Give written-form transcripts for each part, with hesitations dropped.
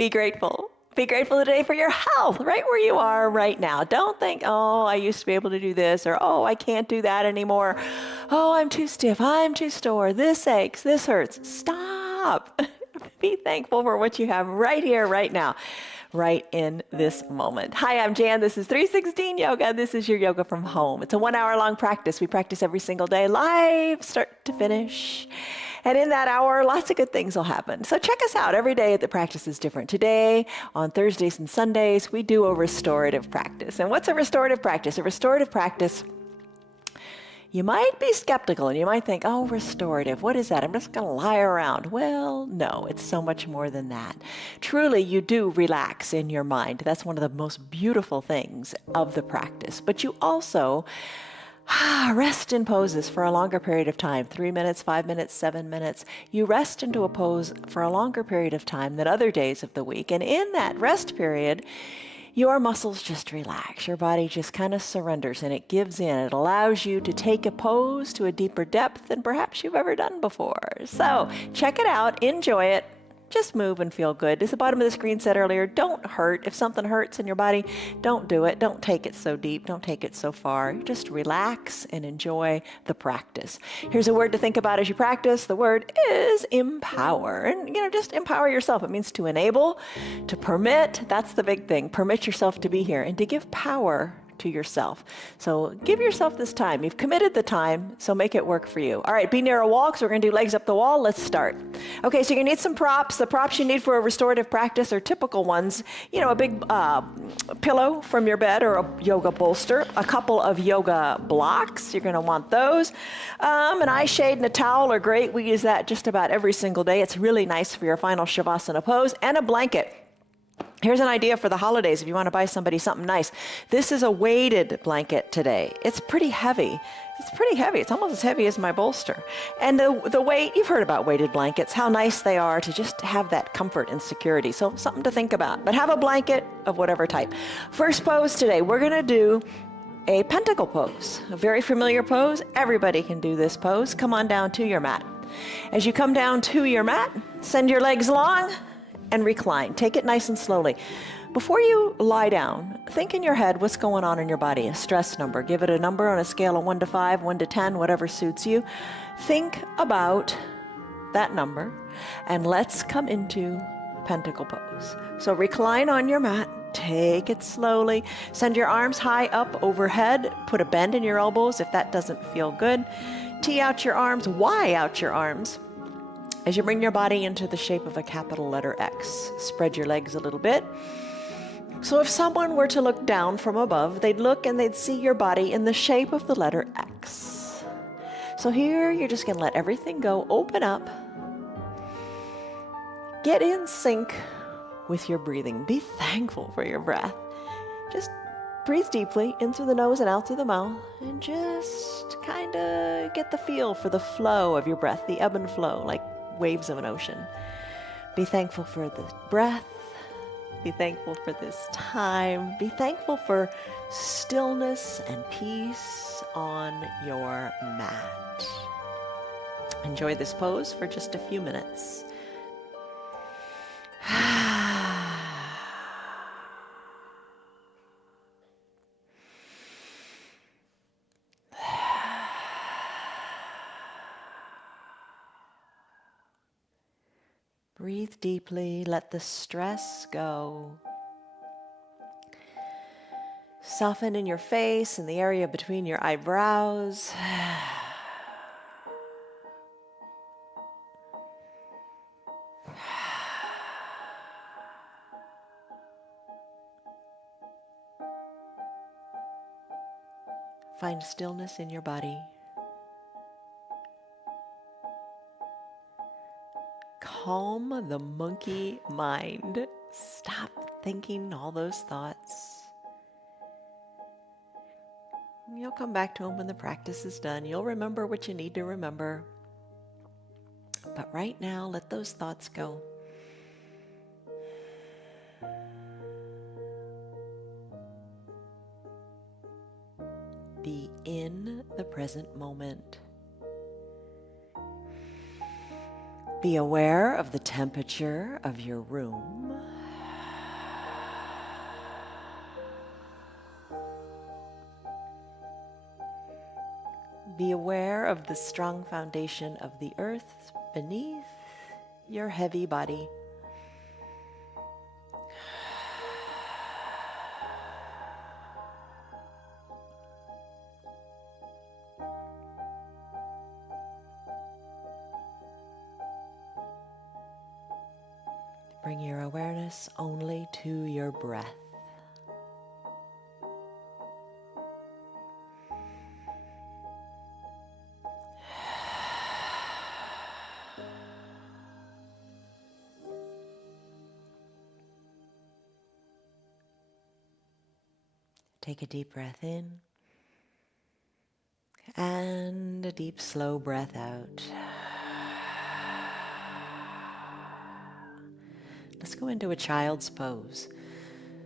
Be grateful. Be grateful today for your health, right where you are right now. Don't think, oh, I used to be able to do this, or oh, I can't do that anymore. Oh, I'm too stiff, I'm too sore, this aches, this hurts. Stop. Be thankful for what you have right here, right now, right in this moment. Hi, I'm Jan. This is 316 Yoga. This is your yoga from home. It's a 1 hour long practice. We practice every single day, live, start to finish. And in that hour, lots of good things will happen. So check us out. Every day the practice is different. Today, on Thursdays and Sundays, we do a restorative practice. And what's a restorative practice? A restorative practice, you might be skeptical and you might think, oh, restorative, what is that? I'm just going to lie around. Well, no, it's so much more than that. Truly, you do relax in your mind. That's one of the most beautiful things of the practice. But you also rest in poses for a longer period of time, 3 minutes, 5 minutes, 7 minutes. You rest into a pose for a longer period of time than other days of the week. And in that rest period, your muscles just relax. Your body just kind of surrenders and it gives in. It allows you to take a pose to a deeper depth than perhaps you've ever done before. So check it out. Enjoy it. Just move and feel good. As the bottom of the screen said earlier, don't hurt. If something hurts in your body, don't do it. Don't take it so deep. Don't take it so far. Just relax and enjoy the practice. Here's a word to think about as you practice. The word is empower. And, just empower yourself. It means to enable, to permit. That's the big thing. Permit yourself to be here and to give power to yourself. So give yourself this time. You've committed the time, so make it work for you. All right, be near a wall, because we're going to do legs up the wall. Let's start. Okay, so you're going to need some props. The props you need for a restorative practice are typical ones. A big pillow from your bed or a yoga bolster, a couple of yoga blocks. You're going to want those. An eye shade and a towel are great. We use that just about every single day. It's really nice for your final Shavasana pose. And a blanket. Here's an idea for the holidays if you want to buy somebody something nice. This is a weighted blanket today. It's pretty heavy. It's almost as heavy as my bolster. And the weight, you've heard about weighted blankets, how nice they are to just have that comfort and security. So something to think about. But have a blanket of whatever type. First pose today, we're going to do a pentacle pose. A very familiar pose. Everybody can do this pose. Come on down to your mat. As you come down to your mat, send your legs long and recline. Take it nice and slowly. Before you lie down, think in your head what's going on in your body, a stress number. Give it a number on a scale of 1 to 5, 1 to 10, whatever suits you. Think about that number, and let's come into pentacle pose. So recline on your mat. Take it slowly. Send your arms high up overhead. Put a bend in your elbows if that doesn't feel good. Tee out your arms, Y out your arms. As you bring your body into the shape of a capital letter X, spread your legs a little bit. So if someone were to look down from above, they'd look and they'd see your body in the shape of the letter X. So here you're just going to let everything go, open up, get in sync with your breathing. Be thankful for your breath. Just breathe deeply in through the nose and out through the mouth, and just kind of get the feel for the flow of your breath, the ebb and flow, like waves of an ocean. Be thankful for the breath. Be thankful for this time. Be thankful for stillness and peace on your mat. Enjoy this pose for just a few minutes. Breathe deeply, let the stress go. Soften in your face and the area between your eyebrows. Find stillness in your body. Calm the monkey mind. Stop thinking all those thoughts. You'll come back to them when the practice is done. You'll remember what you need to remember. But right now, let those thoughts go. Be in the present moment. Be aware of the temperature of your room. Be aware of the strong foundation of the earth beneath your heavy body. Bring your awareness only to your breath. Take a deep breath in and a deep, slow breath out. Let's go into a child's pose.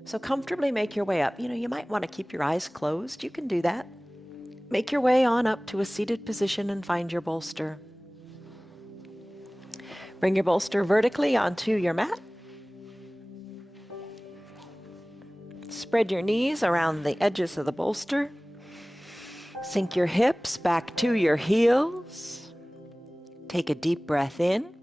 So comfortably make your way up. You might want to keep your eyes closed. You can do that. Make your way on up to a seated position and find your bolster. Bring your bolster vertically onto your mat. Spread your knees around the edges of the bolster. Sink your hips back to your heels. Take a deep breath in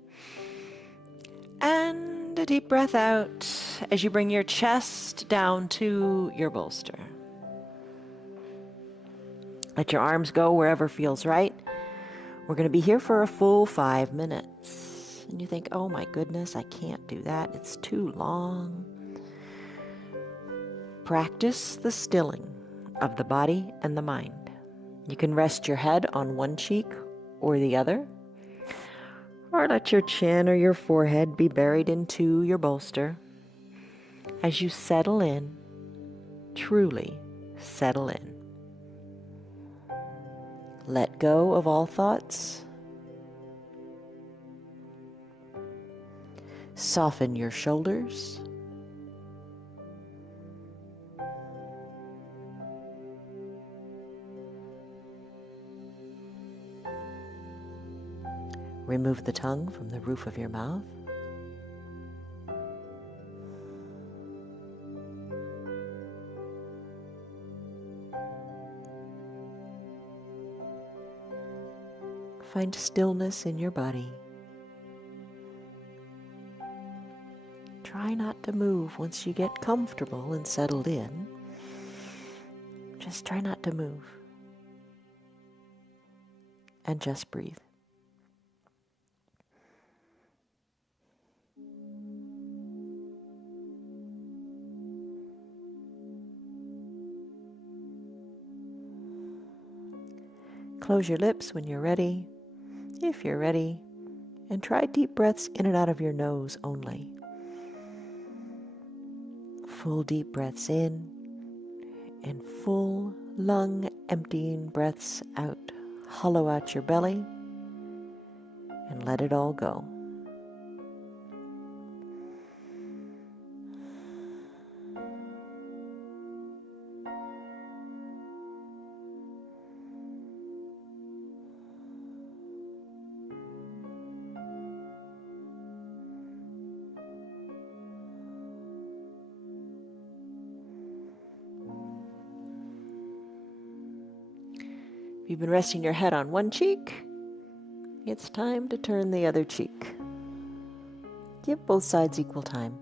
and a deep breath out as you bring your chest down to your bolster. Let your arms go wherever feels right. We're going to be here for a full 5 minutes. And you think, oh my goodness, I can't do that. It's too long. Practice the stilling of the body and the mind. You can rest your head on one cheek or the other, or let your chin or your forehead be buried into your bolster. As you settle in, truly settle in. Let go of all thoughts. Soften your shoulders. Remove the tongue from the roof of your mouth. Find stillness in your body. Try not to move once you get comfortable and settled in. Just try not to move. And just breathe. Close your lips when you're ready, if you're ready, and try deep breaths in and out of your nose only. Full deep breaths in and full lung emptying breaths out. Hollow out your belly and let it all go. If you've been resting your head on one cheek, it's time to turn the other cheek. Give both sides equal time.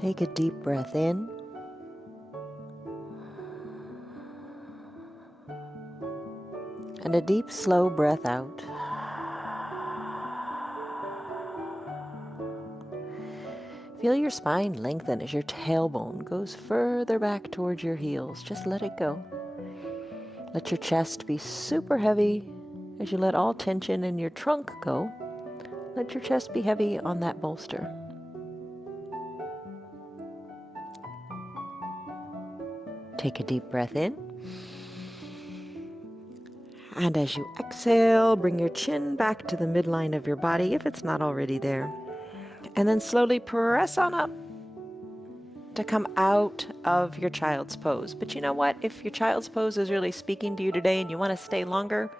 Take a deep breath in. And a deep, slow breath out. Feel your spine lengthen as your tailbone goes further back towards your heels. Just let it go. Let your chest be super heavy as you let all tension in your trunk go. Let your chest be heavy on that bolster. Take a deep breath in. And as you exhale, bring your chin back to the midline of your body if it's not already there. And then slowly press on up to come out of your child's pose. But you know what? If your child's pose is really speaking to you today and you want to stay longer,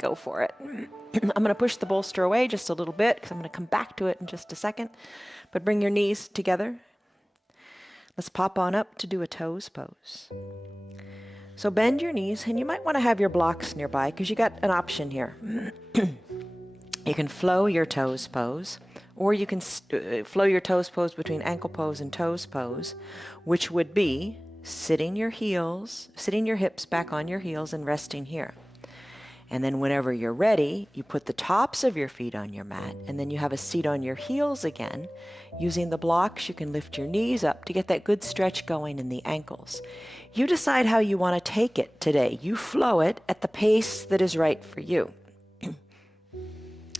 go for it. I'm going to push the bolster away just a little bit because I'm going to come back to it in just a second. But bring your knees together. Let's pop on up to do a toes pose. So bend your knees, and you might want to have your blocks nearby because you got an option here. You can flow your toes pose, or you can flow your toes pose between ankle pose and toes pose, which would be sitting your hips back on your heels and resting here. And then whenever you're ready, you put the tops of your feet on your mat, and then you have a seat on your heels again. Using the blocks, you can lift your knees up to get that good stretch going in the ankles. You decide how you want to take it today. You flow it at the pace that is right for you.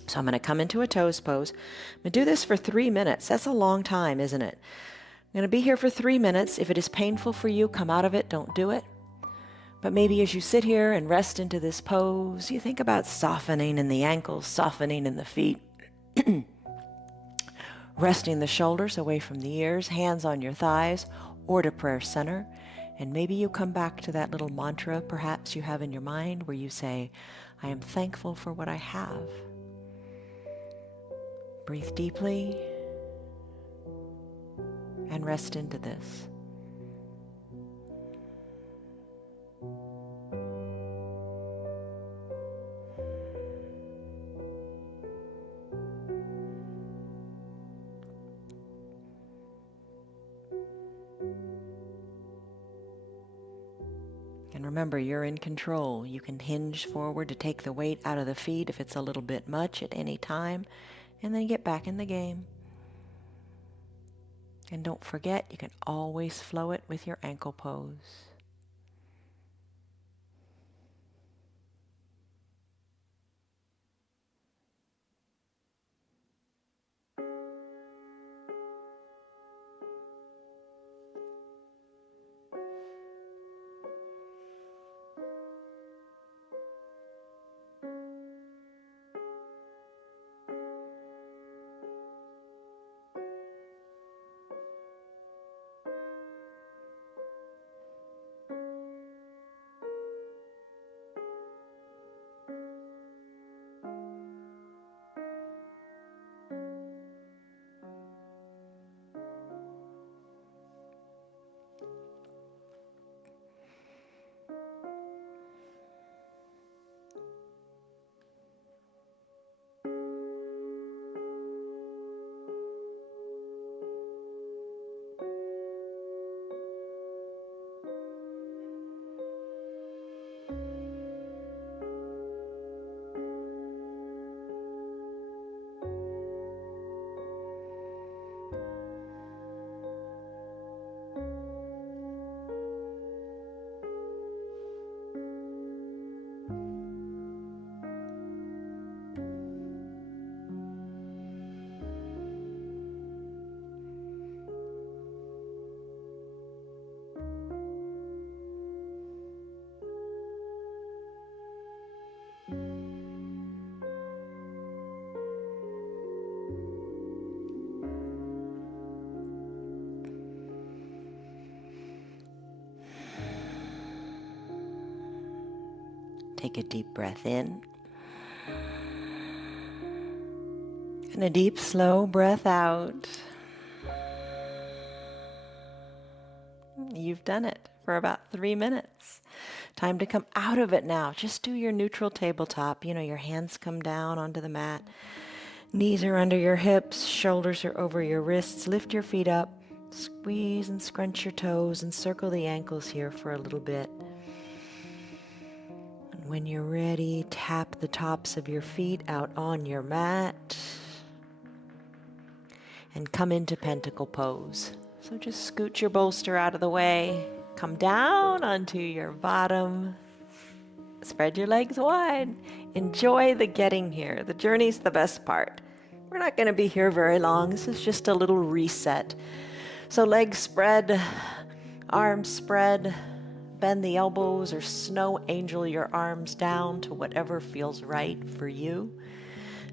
So I'm going to come into a toes pose. I'm going to do this for 3 minutes. That's a long time, isn't it? I'm going to be here for 3 minutes. If it is painful for you, come out of it. Don't do it. But maybe as you sit here and rest into this pose, you think about softening in the ankles, softening in the feet. Resting the shoulders away from the ears, hands on your thighs or to prayer center. And maybe you come back to that little mantra perhaps you have in your mind where you say, I am thankful for what I have. Breathe deeply and rest into this. And remember, you're in control. You can hinge forward to take the weight out of the feet if it's a little bit much at any time, and then get back in the game. And don't forget, you can always flow it with your ankle pose. Take a deep breath in. And a deep, slow breath out. You've done it for about 3 minutes. Time to come out of it now. Just do your neutral tabletop. Your hands come down onto the mat. Knees are under your hips. Shoulders are over your wrists. Lift your feet up. Squeeze and scrunch your toes and circle the ankles here for a little bit. And when you're ready, tap the tops of your feet out on your mat and come into pentacle pose. So just scoot your bolster out of the way, come down onto your bottom, spread your legs wide. Enjoy the getting here. The journey's the best part. We're not going to be here very long. This is just a little reset. So legs spread, arms spread, bend the elbows or snow angel your arms down to whatever feels right for you.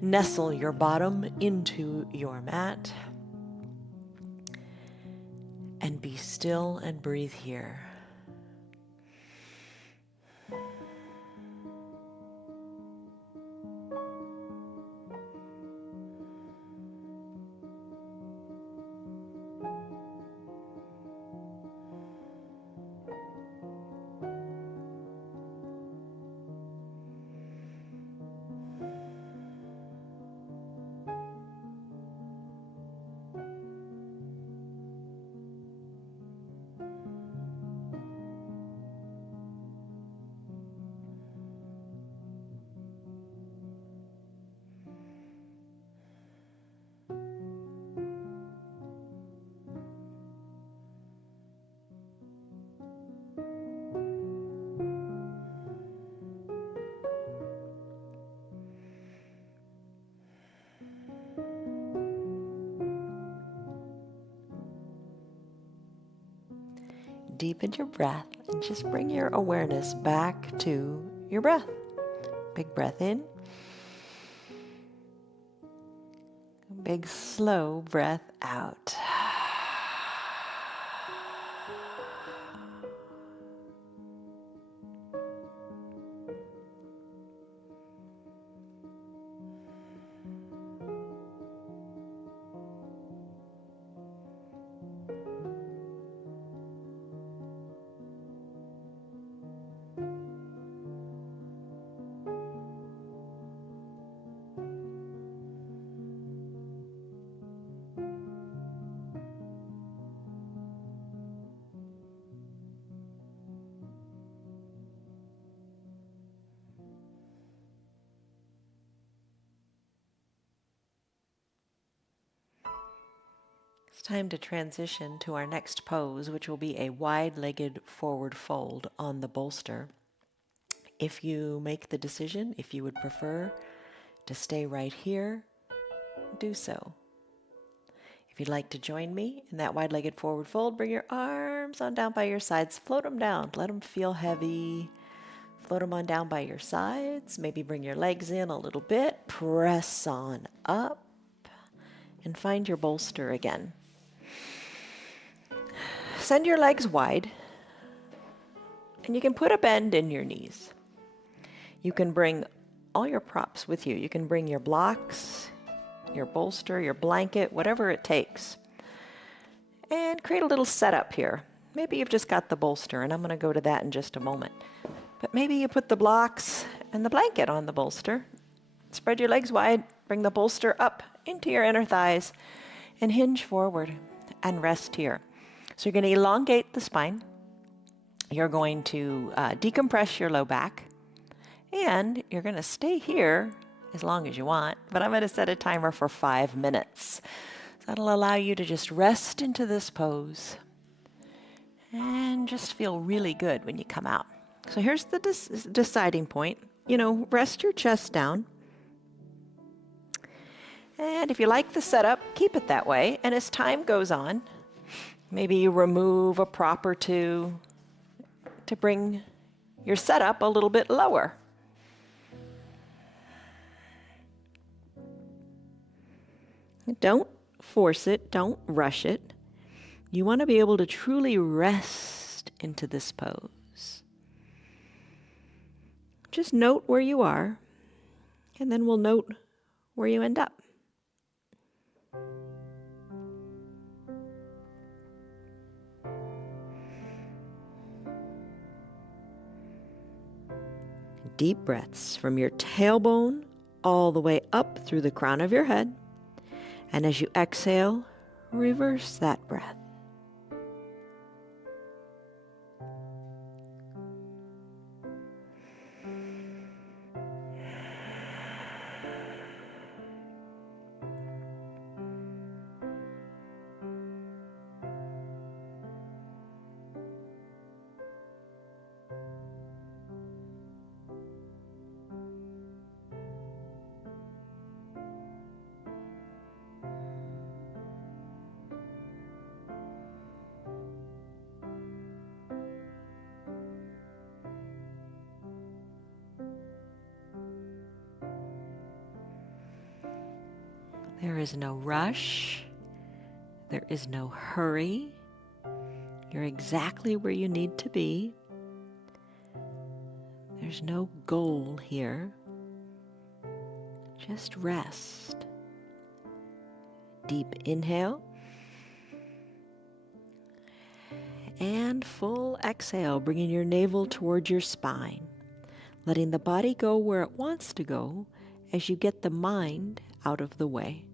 Nestle your bottom into your mat and be still and breathe here. Deepen your breath and just bring your awareness back to your breath. Big breath in. Big slow breath out. It's time to transition to our next pose, which will be a wide-legged forward fold on the bolster. If you make the decision, if you would prefer to stay right here, do so. If you'd like to join me in that wide-legged forward fold, bring your arms on down by your sides, float them down, let them feel heavy. Float them on down by your sides, maybe bring your legs in a little bit, press on up, and find your bolster again. Send your legs wide, and you can put a bend in your knees. You can bring all your props with you. You can bring your blocks, your bolster, your blanket, whatever it takes. And create a little setup here. Maybe you've just got the bolster, and I'm going to go to that in just a moment. But maybe you put the blocks and the blanket on the bolster. Spread your legs wide, bring the bolster up into your inner thighs, and hinge forward and rest here. So you're going to elongate the spine. You're going to decompress your low back. And you're going to stay here as long as you want. But I'm going to set a timer for 5 minutes. So that'll allow you to just rest into this pose and just feel really good when you come out. So here's the deciding point. You know, rest your chest down. And if you like the setup, keep it that way. And as time goes on, maybe you remove a prop or two to bring your setup a little bit lower. Don't force it, don't rush it. You want to be able to truly rest into this pose. Just note where you are, and then we'll note where you end up. Deep breaths from your tailbone all the way up through the crown of your head. And as you exhale, reverse that breath. There is no rush. There is no hurry. You're exactly where you need to be. There's no goal here. Just rest. Deep inhale. And full exhale, bringing your navel towards your spine. Letting the body go where it wants to go as you get the mind out of the way.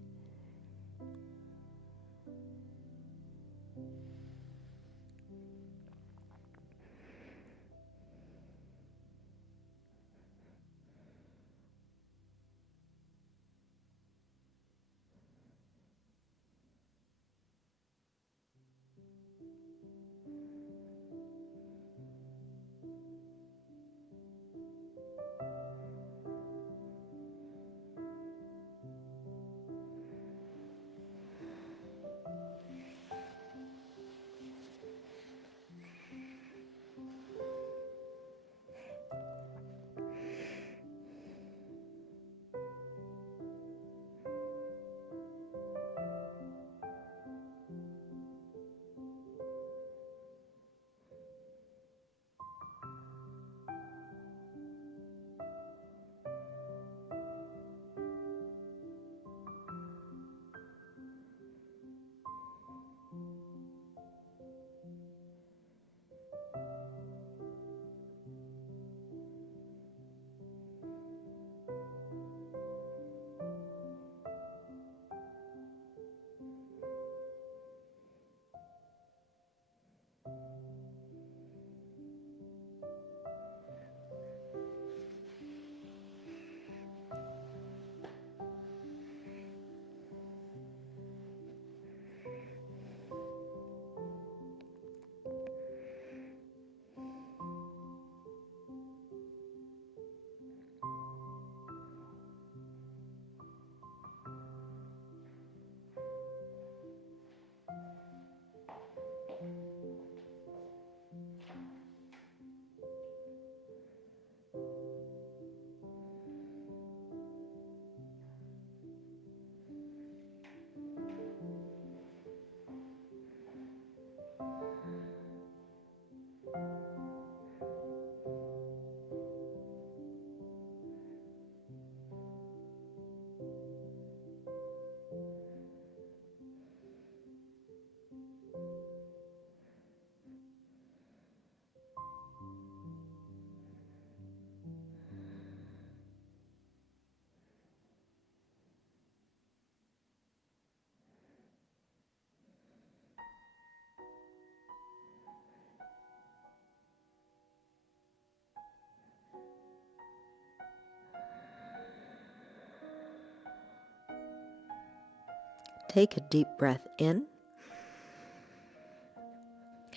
Take a deep breath in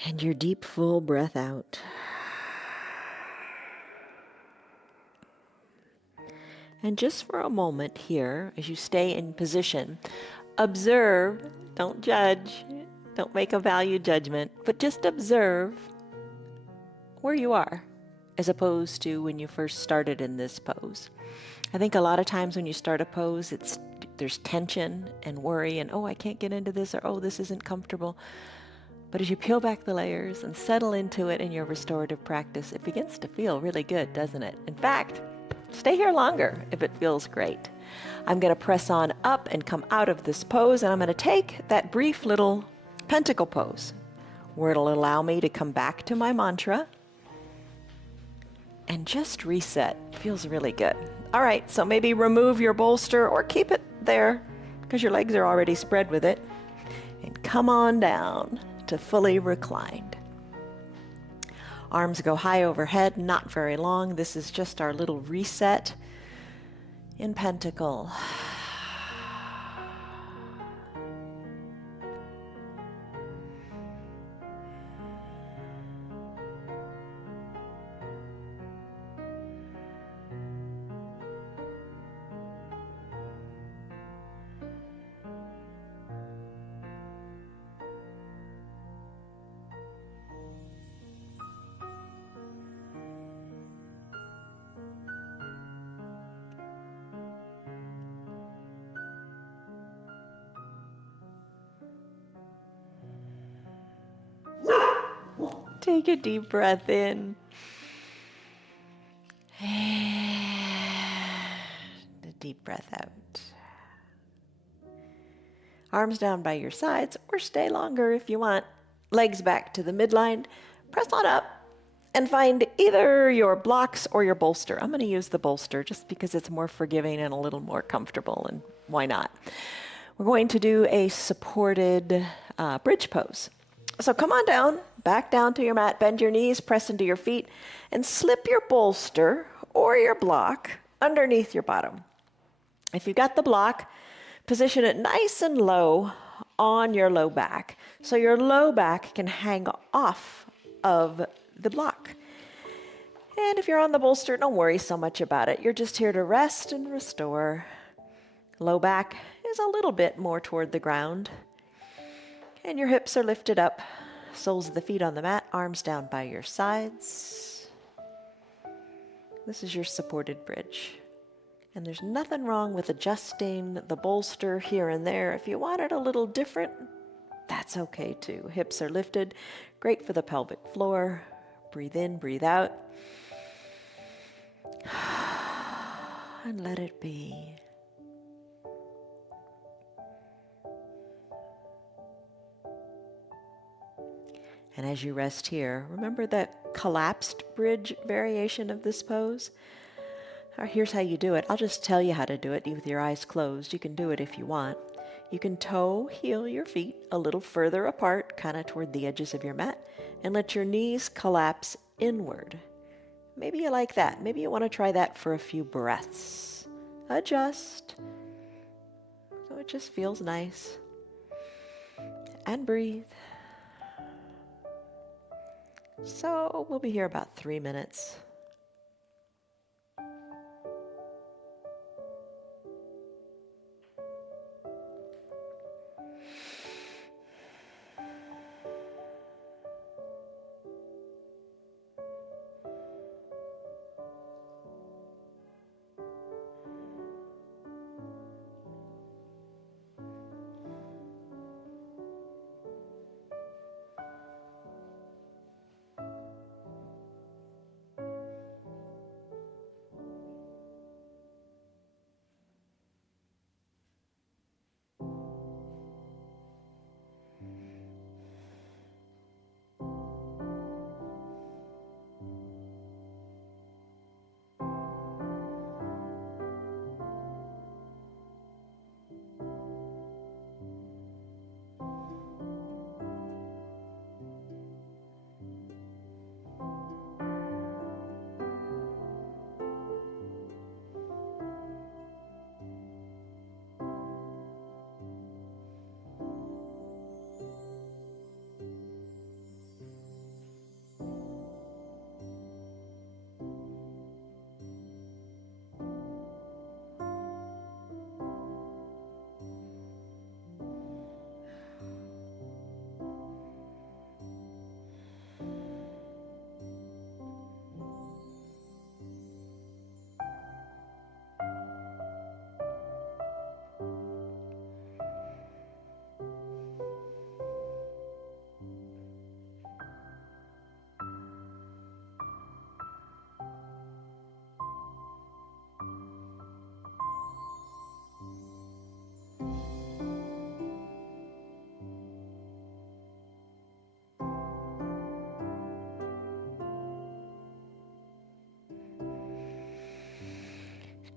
and your deep, full breath out. And just for a moment here, as you stay in position, observe, don't judge, don't make a value judgment, but just observe where you are as opposed to when you first started in this pose. I think a lot of times when you start a pose, there's tension and worry and, oh, I can't get into this, or oh, this isn't comfortable. But as you peel back the layers and settle into it in your restorative practice, it begins to feel really good, doesn't it? In fact, stay here longer if it feels great. I'm going to press on up and come out of this pose, and I'm going to take that brief little pentacle pose where it'll allow me to come back to my mantra and just reset. It feels really good. All right, so maybe remove your bolster or keep it there because your legs are already spread with it, and come on down to fully reclined. Arms go high overhead, not very long. This is just our little reset in pentacle. Take a deep breath in. And a deep breath out. Arms down by your sides, or stay longer if you want. Legs back to the midline. Press on up and find either your blocks or your bolster. I'm going to use the bolster just because it's more forgiving and a little more comfortable, and why not? We're going to do a supported bridge pose. So come on down, back down to your mat, bend your knees, press into your feet, and slip your bolster or your block underneath your bottom. If you've got the block, position it nice and low on your low back, so your low back can hang off of the block. And if you're on the bolster, don't worry so much about it. You're just here to rest and restore. Low back is a little bit more toward the ground. And your hips are lifted up, soles of the feet on the mat, arms down by your sides. This is your supported bridge. And there's nothing wrong with adjusting the bolster here and there. If you want it a little different, that's okay too. Hips are lifted, great for the pelvic floor. Breathe in, breathe out. And let it be. And as you rest here, remember that collapsed bridge variation of this pose? Here's how you do it. I'll just tell you how to do it with your eyes closed. You can do it if you want. You can toe heel your feet a little further apart, kind of toward the edges of your mat, and let your knees collapse inward. Maybe you like that. Maybe you want to try that for a few breaths. Adjust. So it just feels nice. And breathe. So we'll be here about 3 minutes.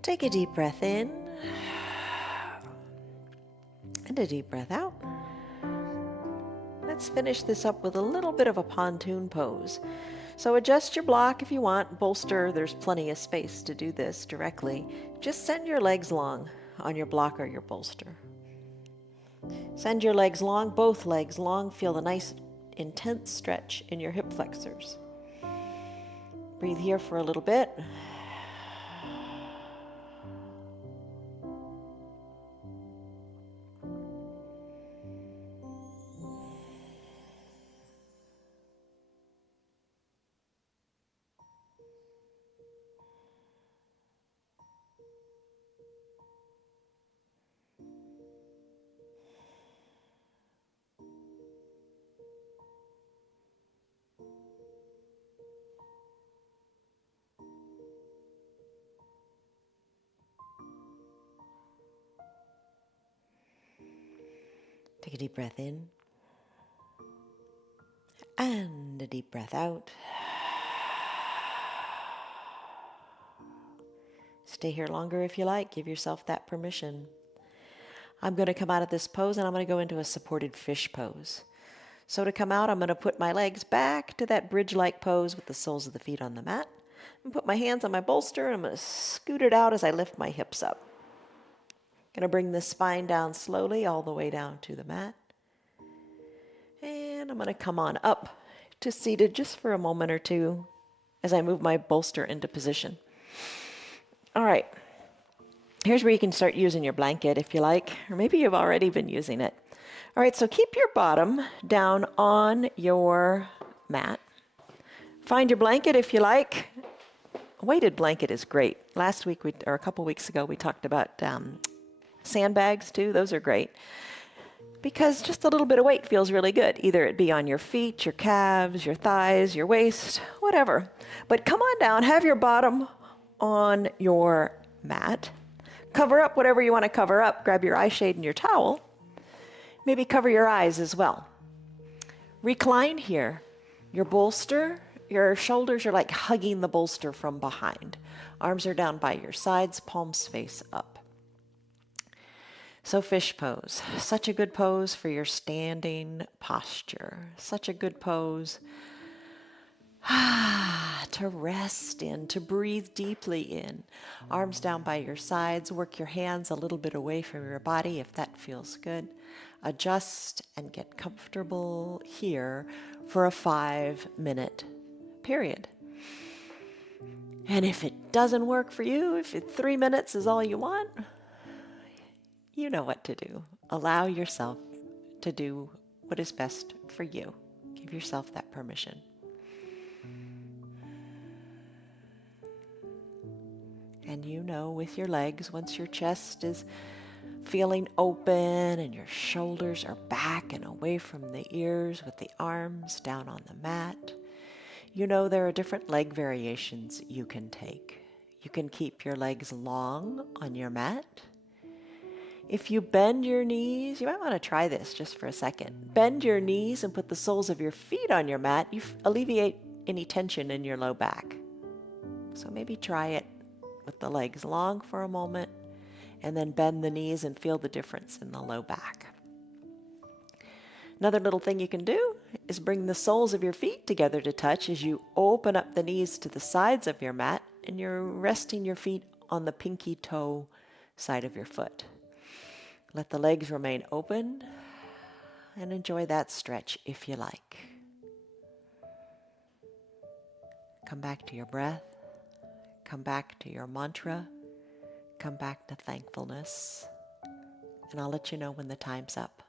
Take a deep breath in and a deep breath out. Let's finish this up with a little bit of a pontoon pose. So adjust your block if you want. Bolster, there's plenty of space to do this directly. Just send your legs long on your block or your bolster. Send your legs long, both legs long. Feel the nice intense stretch in your hip flexors. Breathe here for a little bit. Take a deep breath in and a deep breath out. Stay here longer if you like. Give yourself that permission. I'm going to come out of this pose and I'm going to go into a supported fish pose. So to come out, I'm going to put my legs back to that bridge-like pose with the soles of the feet on the mat. And put my hands on my bolster and I'm going to scoot it out as I lift my hips up. Going to bring the spine down slowly all the way down to the mat. And I'm going to come on up to seated just for a moment or two as I move my bolster into position. All right. Here's where you can start using your blanket if you like, or maybe you've already been using it. All right, so keep your bottom down on your mat. Find your blanket if you like. A weighted blanket is great. Last week, or a couple weeks ago, we talked about sandbags too. Those are great because just a little bit of weight feels really good. Either it be on your feet, your calves, your thighs, your waist, whatever. But come on down, have your bottom on your mat. Cover up whatever you want to cover up. Grab your eye shade and your towel. Maybe cover your eyes as well. Recline here. Your bolster, your shoulders are like hugging the bolster from behind. Arms are down by your sides, palms face up. So fish pose. Such a good pose for your standing posture. Such a good pose to rest in, to breathe deeply in. Arms down by your sides. Work your hands a little bit away from your body if that feels good. Adjust and get comfortable here for a 5-minute period. And if it doesn't work for you, if 3 minutes is all you want, you know what to do. Allow yourself to do what is best for you. Give yourself that permission. And you know, with your legs, once your chest is feeling open and your shoulders are back and away from the ears with the arms down on the mat, you know there are different leg variations you can take. You can keep your legs long on your mat. If you bend your knees, you might want to try this just for a second. Bend your knees and put the soles of your feet on your mat. You alleviate any tension in your low back. So maybe try it with the legs long for a moment and then bend the knees and feel the difference in the low back. Another little thing you can do is bring the soles of your feet together to touch as you open up the knees to the sides of your mat and you're resting your feet on the pinky toe side of your foot. Let the legs remain open and enjoy that stretch if you like. Come back to your breath. Come back to your mantra. Come back to thankfulness. And I'll let you know when the time's up.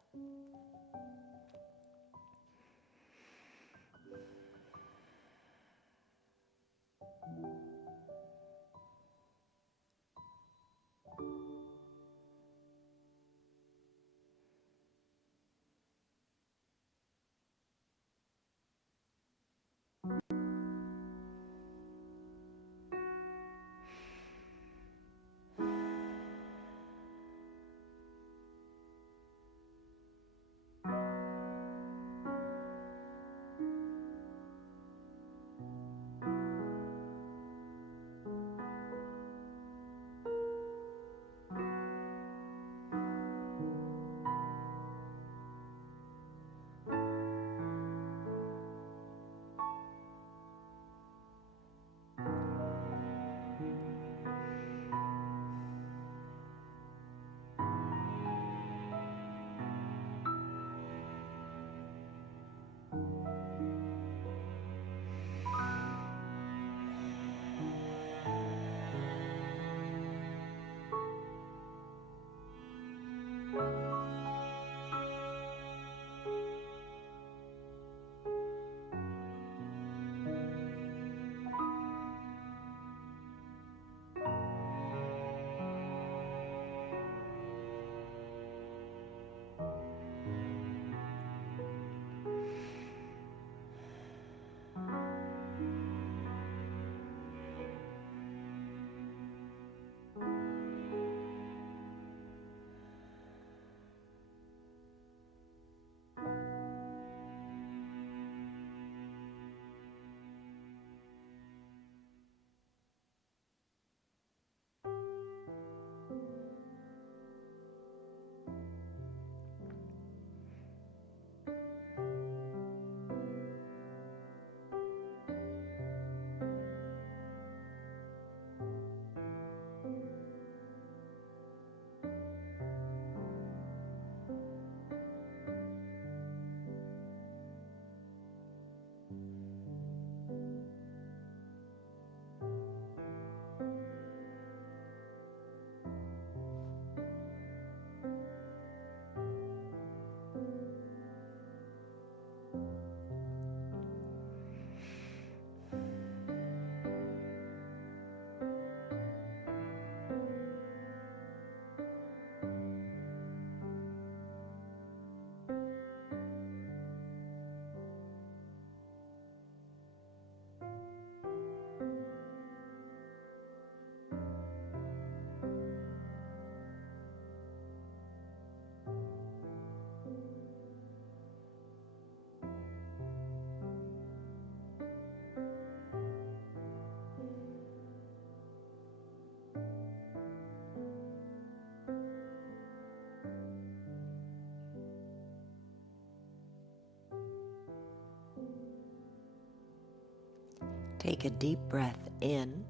Take a deep breath in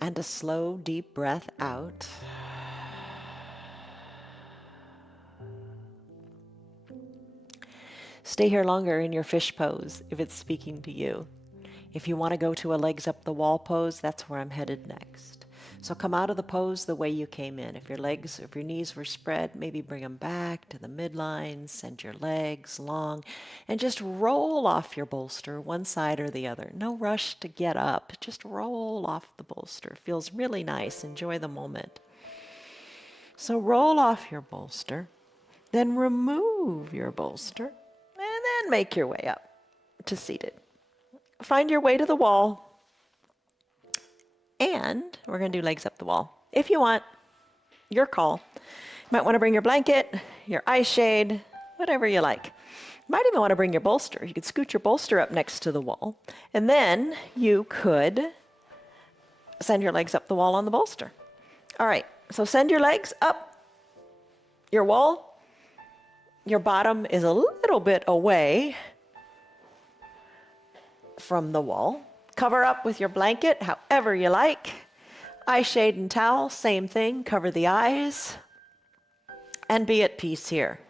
and a slow, deep breath out. Stay here longer in your fish pose if it's speaking to you. If you want to go to a legs up the wall pose, that's where I'm headed next. So come out of the pose the way you came in. If your knees were spread, maybe bring them back to the midline, send your legs long, and just roll off your bolster one side or the other. No rush to get up, just roll off the bolster. Feels really nice, enjoy the moment. So roll off your bolster, then remove your bolster, and then make your way up to seated. Find your way to the wall. And we're going to do legs up the wall. If you want, your call. You might want to bring your blanket, your eye shade, whatever you like. You might even want to bring your bolster. You could scoot your bolster up next to the wall. And then you could send your legs up the wall on the bolster. All right, so send your legs up your wall. Your bottom is a little bit away from the wall. Cover up with your blanket, however you like. Eye shade and towel, same thing. Cover the eyes and be at peace here.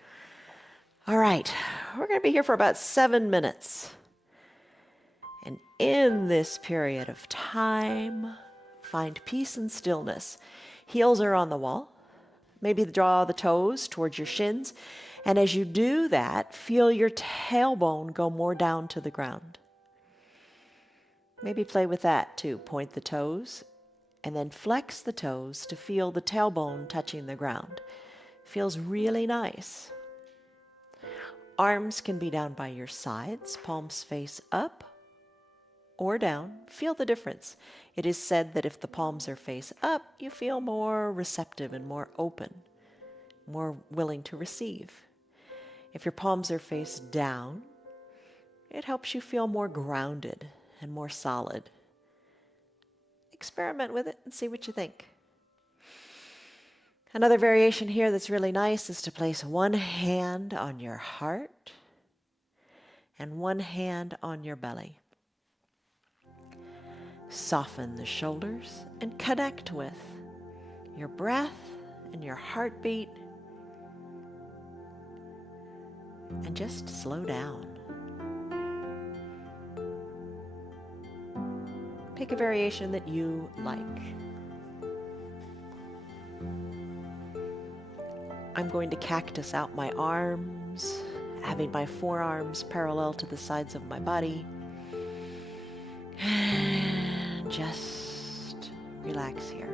All right, we're going to be here for about 7 minutes. And in this period of time, find peace and stillness. Heels are on the wall. Maybe draw the toes towards your shins. And as you do that, feel your tailbone go more down to the ground. Maybe play with that too. Point the toes and then flex the toes to feel the tailbone touching the ground. Feels really nice. Arms can be down by your sides, palms face up or down. Feel the difference. It is said that if the palms are face up, you feel more receptive and more open, more willing to receive. If your palms are face down, it helps you feel more grounded and more solid. Experiment with it and see what you think. Another variation here that's really nice is to place one hand on your heart and one hand on your belly. Soften the shoulders and connect with your breath and your heartbeat, and just slow down. Pick a variation that you like. I'm going to cactus out my arms, having my forearms parallel to the sides of my body. And just relax here.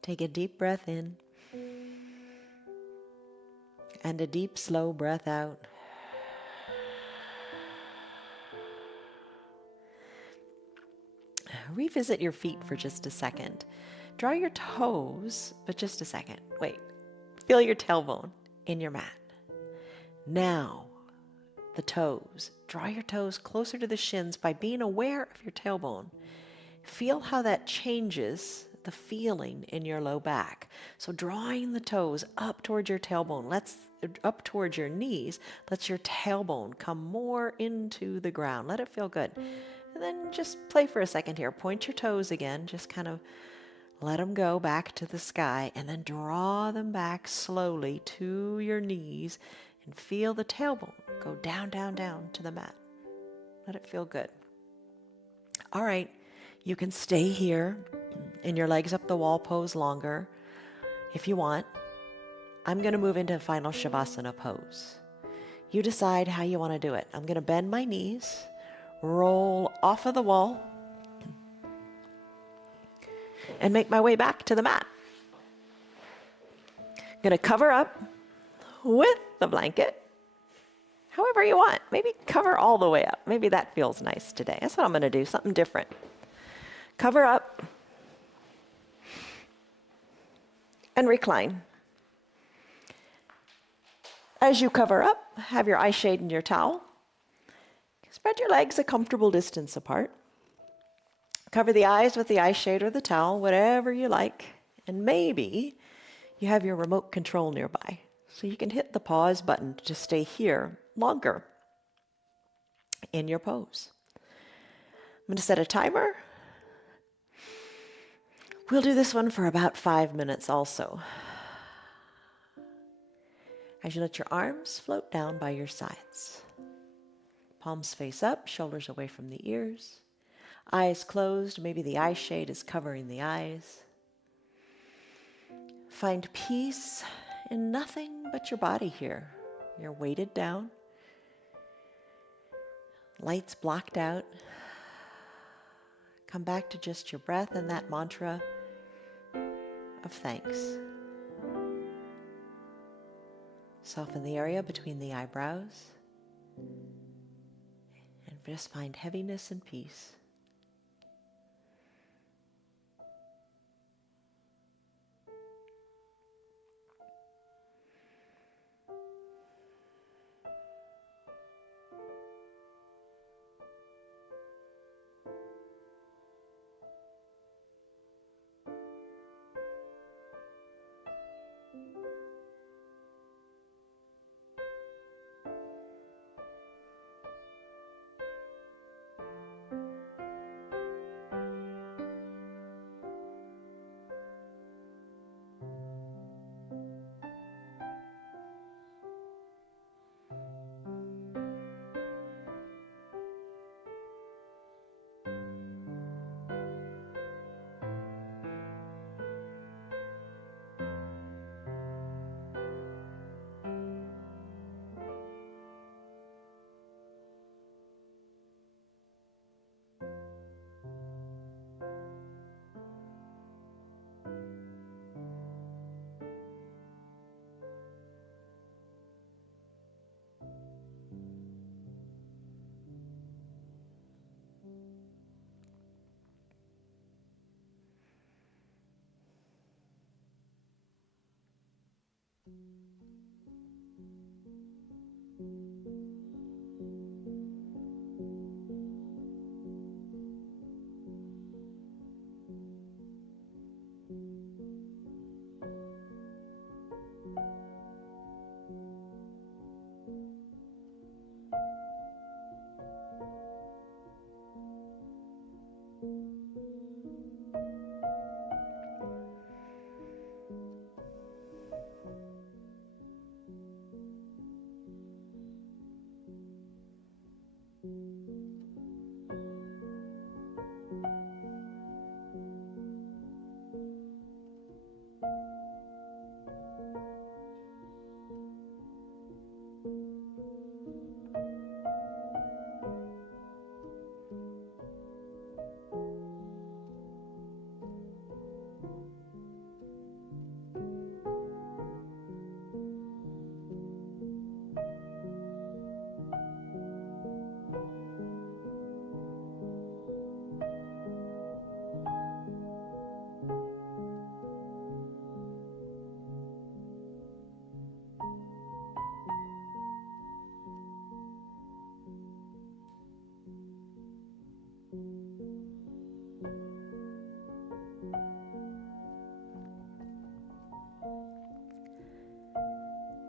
Take a deep breath in and a deep, slow breath out. Revisit your feet for just a second. Draw your toes, but just a second. Wait. Feel your tailbone in your mat. Now, the toes. Draw your toes closer to the shins by being aware of your tailbone. Feel how that changes the feeling in your low back. So drawing the toes up towards your tailbone, up towards your knees, lets your tailbone come more into the ground. Let it feel good. And then just play for a second here. Point your toes again. Just kind of let them go back to the sky, and then draw them back slowly to your knees and feel the tailbone go down, down, down to the mat. Let it feel good. All right, you can stay here in your legs up the wall pose longer if you want. I'm going to move into final Shavasana pose. You decide how you want to do it. I'm going to bend my knees, roll off of the wall, and make my way back to the mat. I'm going to cover up with the blanket, however you want. Maybe cover all the way up. Maybe that feels nice today. That's what I'm going to do, something different. Cover up and recline. As you cover up, have your eye shade and your towel. Spread your legs a comfortable distance apart. Cover the eyes with the eye shade or the towel, whatever you like. And maybe you have your remote control nearby, so you can hit the pause button to stay here longer in your pose. I'm going to set a timer. We'll do this one for about 5 minutes also. As you let your arms float down by your sides. Palms face up, shoulders away from the ears. Eyes closed, maybe the eye shade is covering the eyes. Find peace in nothing but your body here. You're weighted down. Lights blocked out. Come back to just your breath and that mantra of thanks. Soften the area between the eyebrows. And just find heaviness and peace.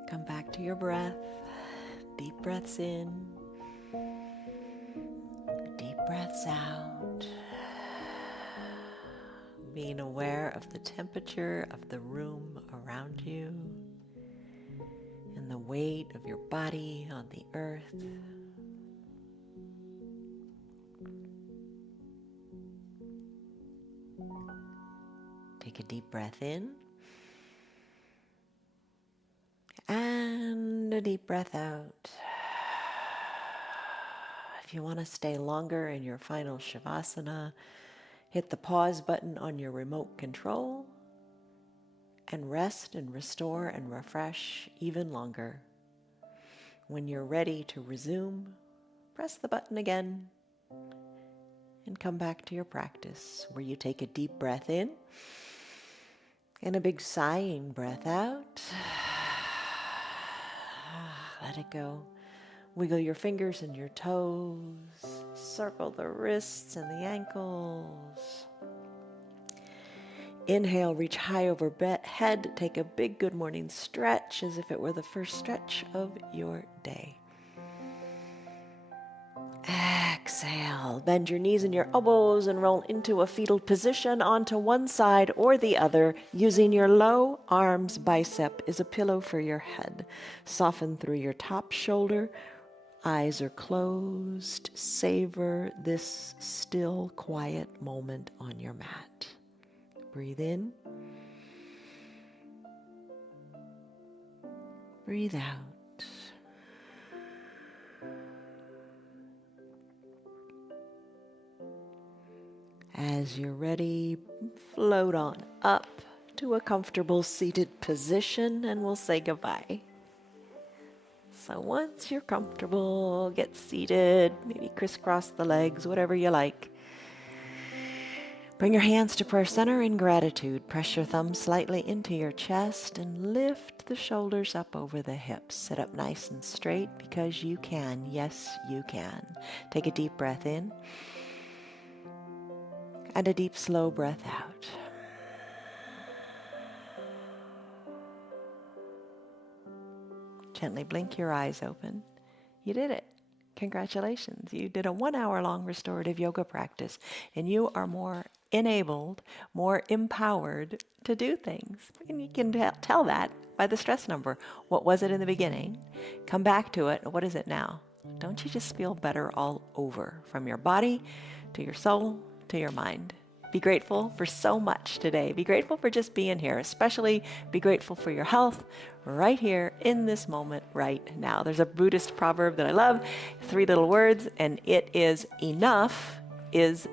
Come back to your breath. Deep breaths in. Deep breaths out. Being aware of the temperature of the room around you and the weight of your body on the earth. Take a deep breath in and a deep breath out. If you want to stay longer in your final Shavasana, hit the pause button on your remote control and rest and restore and refresh even longer. When you're ready to resume, press the button again and come back to your practice where you take a deep breath in and a big sighing breath out. Let it go. Wiggle your fingers and your toes. Circle the wrists and the ankles. Inhale, reach high over head. Take a big good morning stretch as if it were the first stretch of your day. Exhale, bend your knees and your elbows and roll into a fetal position onto one side or the other, using your low arms bicep as a pillow for your head. Soften through your top shoulder. Eyes are closed. Savor this still, quiet moment on your mat. Breathe in. Breathe out. As you're ready, float on up to a comfortable seated position and we'll say goodbye. So once you're comfortable, get seated, maybe crisscross the legs, whatever you like. Bring your hands to prayer center in gratitude. Press your thumbs slightly into your chest and lift the shoulders up over the hips. Sit up nice and straight because you can. Yes, you can. Take a deep breath in and a deep, slow breath out. Gently blink your eyes open. You did it. Congratulations. You did a 1 hour long restorative yoga practice and you are more enabled, more empowered to do things. And you can tell that by the stress number. What was it in the beginning? Come back to it. What is it now? Don't you just feel better all over, from your body to your soul to your mind? Be grateful for so much today. Be grateful for just being here. Especially be grateful for your health right here in this moment right now. There's a Buddhist proverb that I love, 3 little words, and it is enough is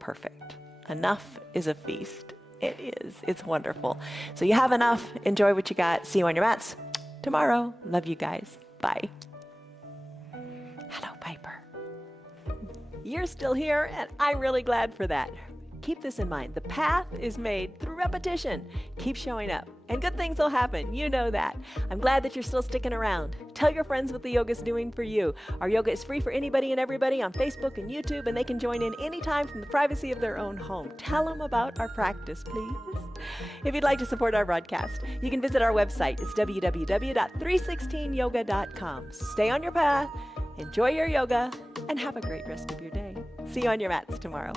perfect. Enough is a feast. It is. It's wonderful. So you have enough. Enjoy what you got. See you on your mats tomorrow. Love you guys. Bye. Hello, Piper. You're still here, and I'm really glad for that. Keep this in mind. The path is made through repetition. Keep showing up, and good things will happen. You know that. I'm glad that you're still sticking around. Tell your friends what the yoga's doing for you. Our yoga is free for anybody and everybody on Facebook and YouTube, and they can join in anytime from the privacy of their own home. Tell them about our practice, please. If you'd like to support our broadcast, you can visit our website. It's www.316yoga.com. Stay on your path, enjoy your yoga, and have a great rest of your day. See you on your mats tomorrow.